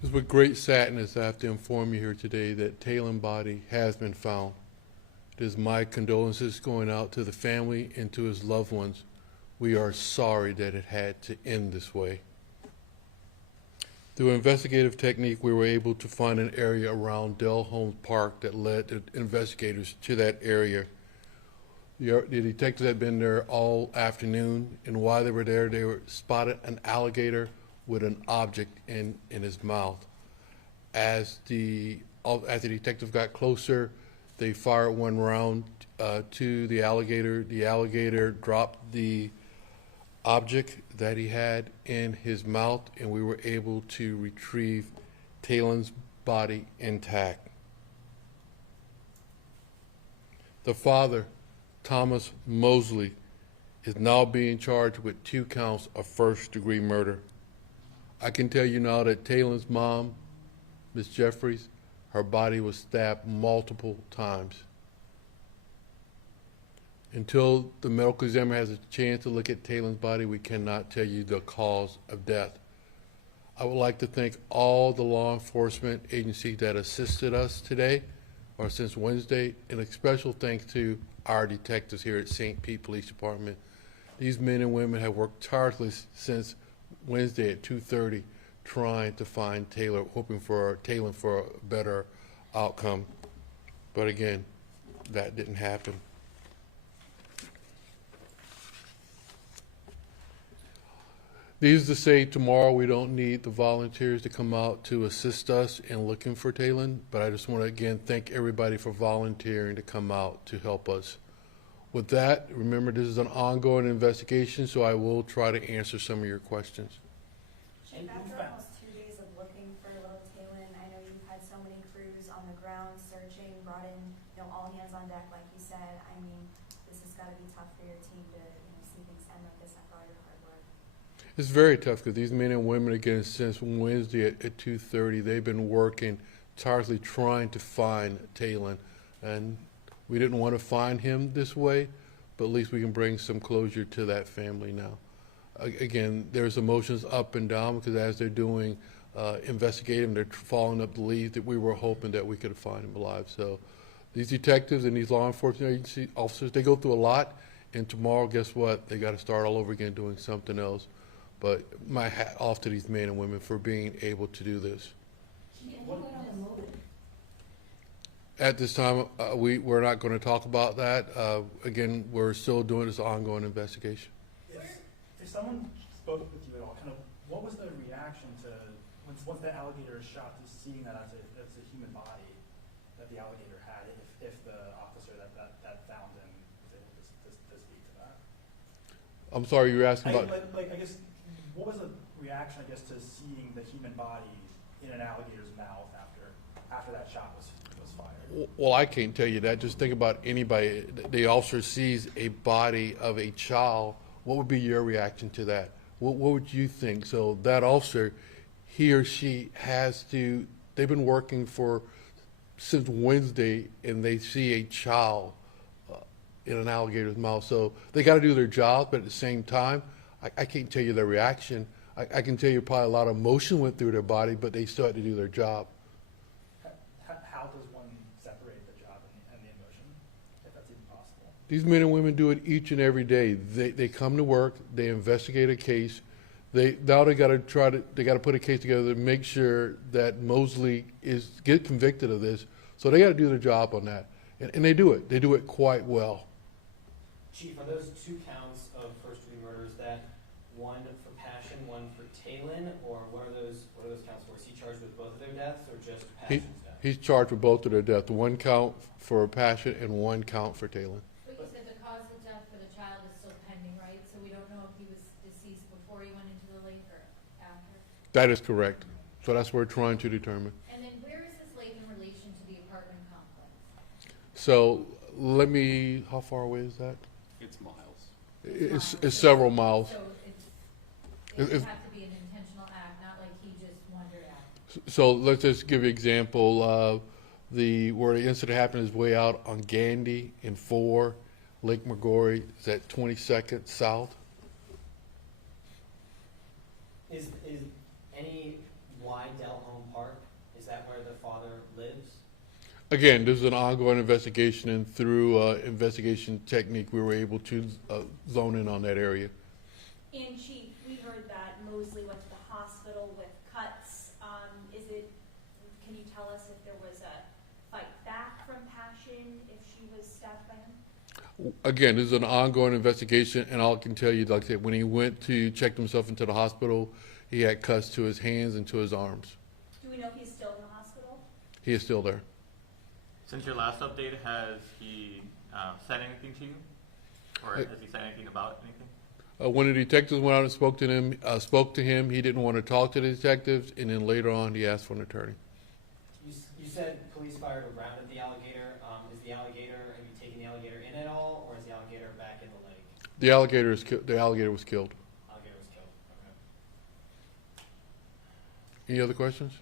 It's with great sadness I have to inform you here today that Taylor's body has been found. It is my condolences going out to the family and to his loved ones. We are sorry that it had to end this way. Through investigative technique, we were able to find an area around Dell Holmes Park that led the investigators to that area. The detectives had been there all afternoon, and while they were there, they were spotted an alligator with an object in his mouth. As the detectives got closer, they fired one round to the alligator. The alligator dropped the object that he had in his mouth, and we were able to retrieve Taylor's body intact. The father, Thomas Mosley, is now being charged with 2 counts of first-degree murder. I can tell you now that Taylor's mom, Miss Jeffries, her body was stabbed multiple times. Until the medical examiner has a chance to look at Taylor's body, we cannot tell you the cause of death. I would like to thank all the law enforcement agencies that assisted us today, or since Wednesday, and a special thanks to our detectives here at St. Pete Police Department. These men and women have worked tirelessly since Wednesday at 2:30 trying to find Taylor, hoping for Taylor for a better outcome. But again, that didn't happen. Needless to say, tomorrow we don't need the volunteers to come out to assist us in looking for Taylor, but I just want to again thank everybody for volunteering to come out to help us. With that, remember this is an ongoing investigation, so I will try to answer some of your questions. Chief, after almost 2 days of looking for little Taylor, I know you've had so many crews on the ground searching, brought in, all hands on deck, like you said. I mean, this has got to be tough for your team to, see things end like this after all your hard work. It's very tough because these men and women, again, since Wednesday at 2:30, they've been working tirelessly trying to find Taylor, and we didn't want to find him this way, but at least we can bring some closure to that family now. Again, there's emotions up and down because as they're doing investigating, they're following up the leads that we were hoping that we could find him alive. So these detectives and these law enforcement agency officers, they go through a lot, and tomorrow, guess what? They got to start all over again doing something else. But my hat off to these men and women for being able to do this. At this time, we're not going to talk about that. Again, we're still doing this ongoing investigation. If someone spoke with you at all, kind of, what was the reaction to once that alligator is shot, to seeing that as a human body that the alligator had, if the officer that found him was able to speak to that? I'm sorry, you were asking about. I guess, what was the reaction, I guess, to seeing the human body in an alligator's mouth after that shot was fired? Well, I can't tell you that. Just think about anybody. The officer sees a body of a child. What would be your reaction to that? What would you think? So that officer, he or she has to, they've been working since Wednesday, and they see a child in an alligator's mouth. So they got to do their job, but at the same time, I can't tell you their reaction. I can tell you probably a lot of emotion went through their body, but they still had to do their job. How does one separate the job and the emotion, if that's even possible? These men and women do it each and every day. They come to work, they investigate a case. They got to put a case together to make sure that Mosley get convicted of this. So they got to do their job on that, and they do it. They do it quite well. Chief, are those 2 counts of first-degree murder? Is that one for passion, one for Taylor, or what are those counts for? Is he charged with both of their deaths, or just Passion's death? He's charged with both of their deaths. 1 count for passion and 1 count for Taylor. But you said the cause of death for the child is still pending, right? So we don't know if he was deceased before he went into the lake or after? That is correct. So that's what we're trying to determine. And then where is this lake in relation to the apartment complex? So how far away is that? It's miles. It's several miles. So it would have to be an intentional act, not like he just wandered out. So let's just give you an example. Where the incident happened is way out on Gandy in 4. Lake McGorry is at 22nd South. Is any why Del Home Park? Is that where the father lives? Again, this is an ongoing investigation, and through investigation technique, we were able to zone in on that area. And Chief, we heard that Mosley went to the hospital with cuts. Can you tell us if there was a fight back from Passion, if she was stabbed by him? Again, this is an ongoing investigation, and all I can tell you, like I said, when he went to check himself into the hospital, he had cuts to his hands and to his arms. Do we know if he's still in the hospital? He is still there. Since your last update, has he said anything to you? Or has he said anything about anything? When the detectives went out and spoke to him, he didn't want to talk to the detectives, and then later on, he asked for an attorney. You said police fired a round at the alligator. Is the alligator, have you taken the alligator in at all, or is the alligator back in the lake? The alligator was killed. Alligator was killed. Okay. Any other questions?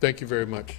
Thank you very much.